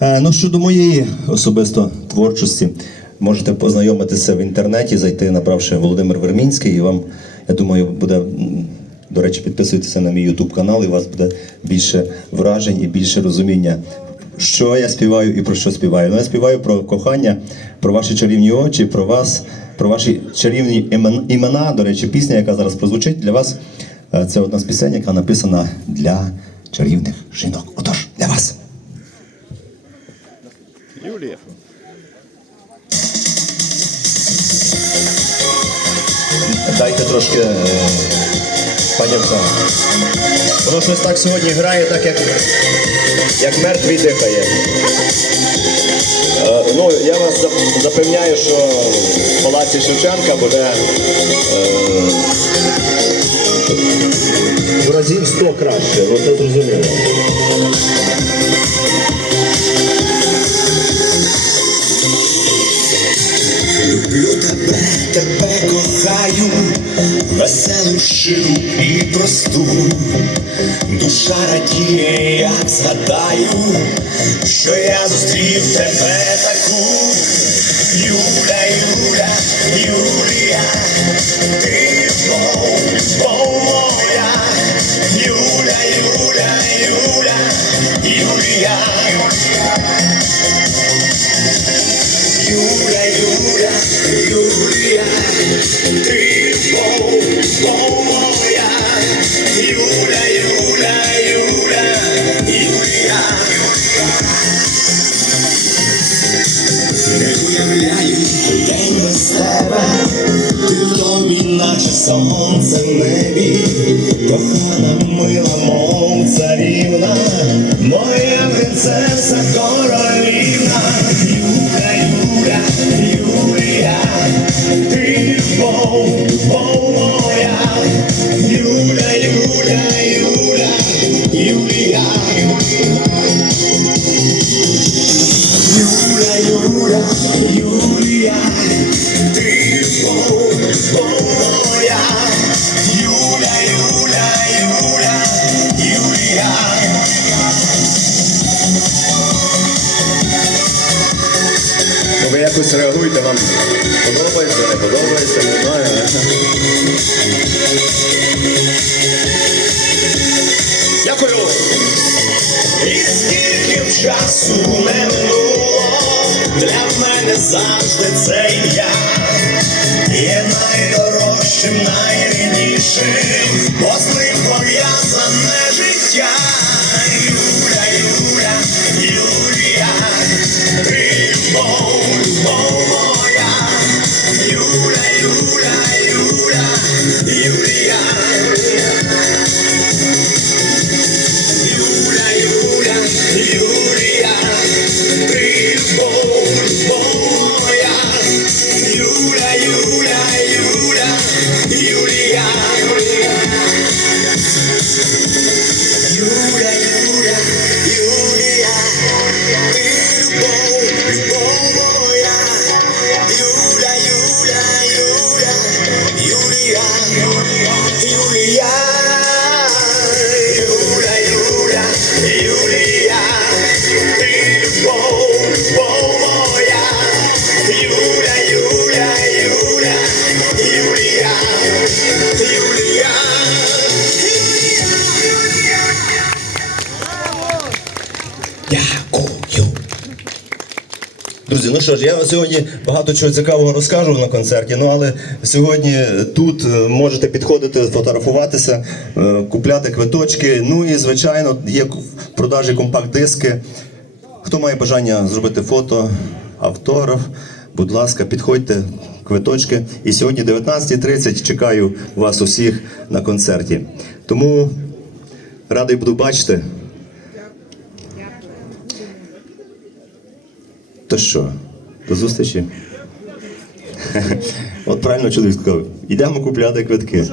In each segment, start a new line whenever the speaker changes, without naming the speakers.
Е, Ну, щодо моєї особисто творчості, можете познайомитися в інтернеті, зайти, набравши Володимир Вермінський, і вам, я думаю, буде. До речі, підписуйтеся на мій YouTube канал, і у вас буде більше вражень і більше розуміння, що я співаю і про що співаю. Ну, я співаю про кохання, про ваші чарівні очі, про вас, про ваші чарівні імена. До речі, пісня, яка зараз прозвучить для вас. е, Це одна з пісень, яка написана для чарівних жінок. Отож, для вас.
Юлія.
Дайте трошки е, пані Оксана. Воно щось так сьогодні грає, так як, як мертвий дихає. Е, ну, я вас запевняю, що в палаці Шевченка буде е, в разів 100 краще, ну це зрозуміло.
Люблю тебе, тебе кохаю, веселу, щиру і просту. Душа радіє, як згадаю, що я зустрів тебе таку. Юля, Юля, Юлія, ти любов, любов сонце в небі, кохана, мила, мов царівна, моя принцеса королівна, Юля, Юля, Юлія, ти любов, любов моя, Юля, Юля, Юля, Юлія. Юля, Юля, Юлія, ти любов, любов моя.
Реагуйте, вам подобається, не подобається, не знаю.
Дякую. І скільки б часу не минуло, для мене завжди це ім'я є найдорожчим, найріднішим, бо з ним пов'язане життя.
Друзі, ну що ж, я сьогодні багато чого цікавого розкажу на концерті. Ну але сьогодні тут е, можете підходити, фотографуватися, е, купляти квиточки. Ну і звичайно, є в продажі компакт-диски. Хто має бажання зробити фото, автограф, будь ласка, підходьте, квиточки. І сьогодні 19.30 чекаю вас усіх на концерті. Тому радий буду бачити. То що, до зустрічі? От правильно чоловік сказав. Йдемо купляти квитки.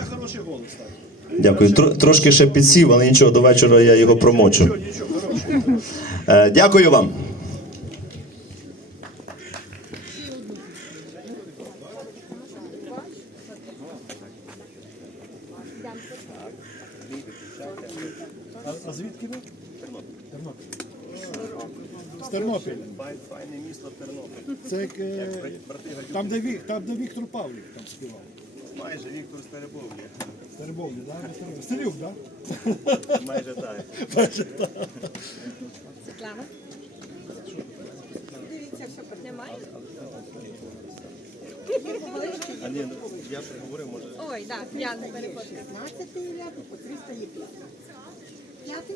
Дякую. Тро- трошки ще підсів, але нічого, до вечора я його промочу. Е, Дякую вам.
А звідки ви? Тернопіль.
Файне місто Тернопіль.
Це як, е, там, де, Вік- там, де Віктор Павлік там співав.
Майже Віктор Стеребовлі.
Теребовлі, да? Стерюк, да?
Майже так.
Світлана. Дивіться, все немає.
А ні, ну, я ще говорив, може.
Ой, так, я не перепрошую.
15 ляпи, по 300 є п'ятий. П'ятий?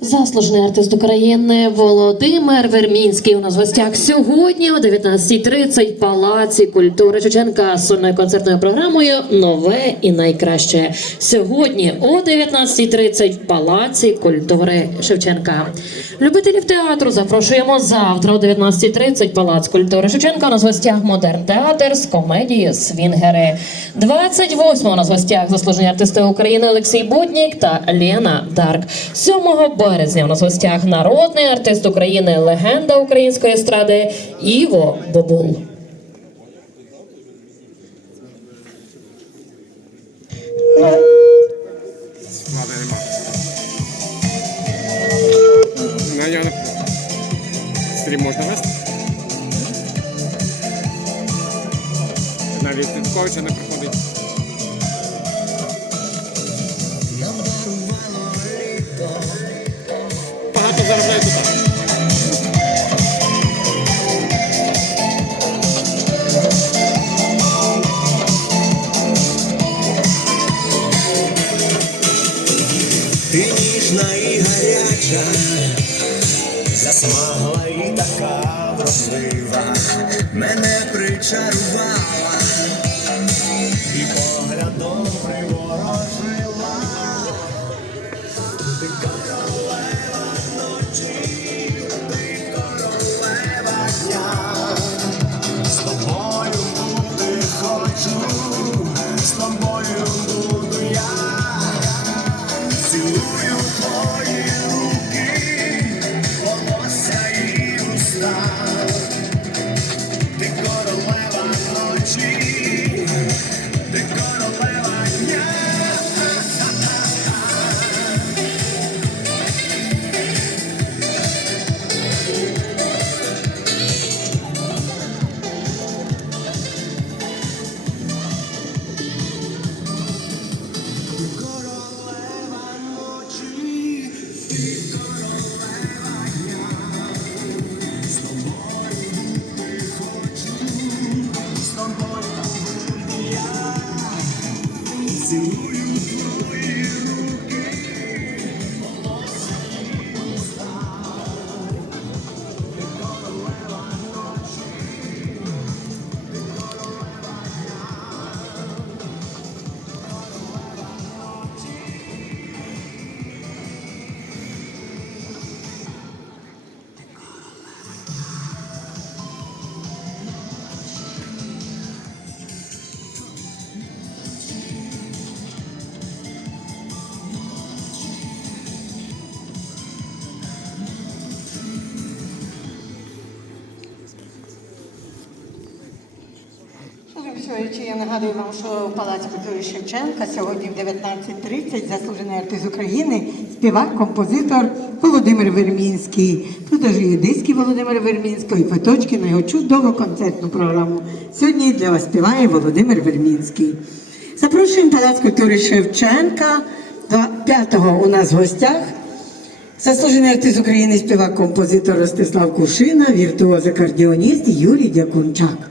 Заслужений артист України Володимир Вермінський у нас в гостях сьогодні о 19.30 в Палаці культури Шевченка з сольною концертною програмою Нове і найкраще. Сьогодні о 19.30 в Палаці культури Шевченка. Любителів театру запрошуємо завтра о 19.30 Палац культури Шевченка. У нас в гостях модерн театр з комедії Свінгери. 28 у нас в гостях заслужені артисти України Олексій Буднік та Лена Дарк. 7 березня у нас в гостях народний артист України, легенда української естради Іво Бобул.
Стрім можна вести? Навіть Титковича не приходить.
Вродлива, мене причарувала
Шановні я нагадую вам, що в Палаці культури Шевченка сьогодні в 19.30 заслужений артист України, співак, композитор Володимир Вермінський. Тут даже є диски Володимира Вермінського і квиточки на його чудову концертну програму. Сьогодні для вас співає Володимир Вермінський. Запрошуємо Палац культури Шевченка. 5-го у нас в гостях Заслужений артист України, співак, композитор Ростислав Кушина, віртуоз акордіоніст Юрій Дякунчак.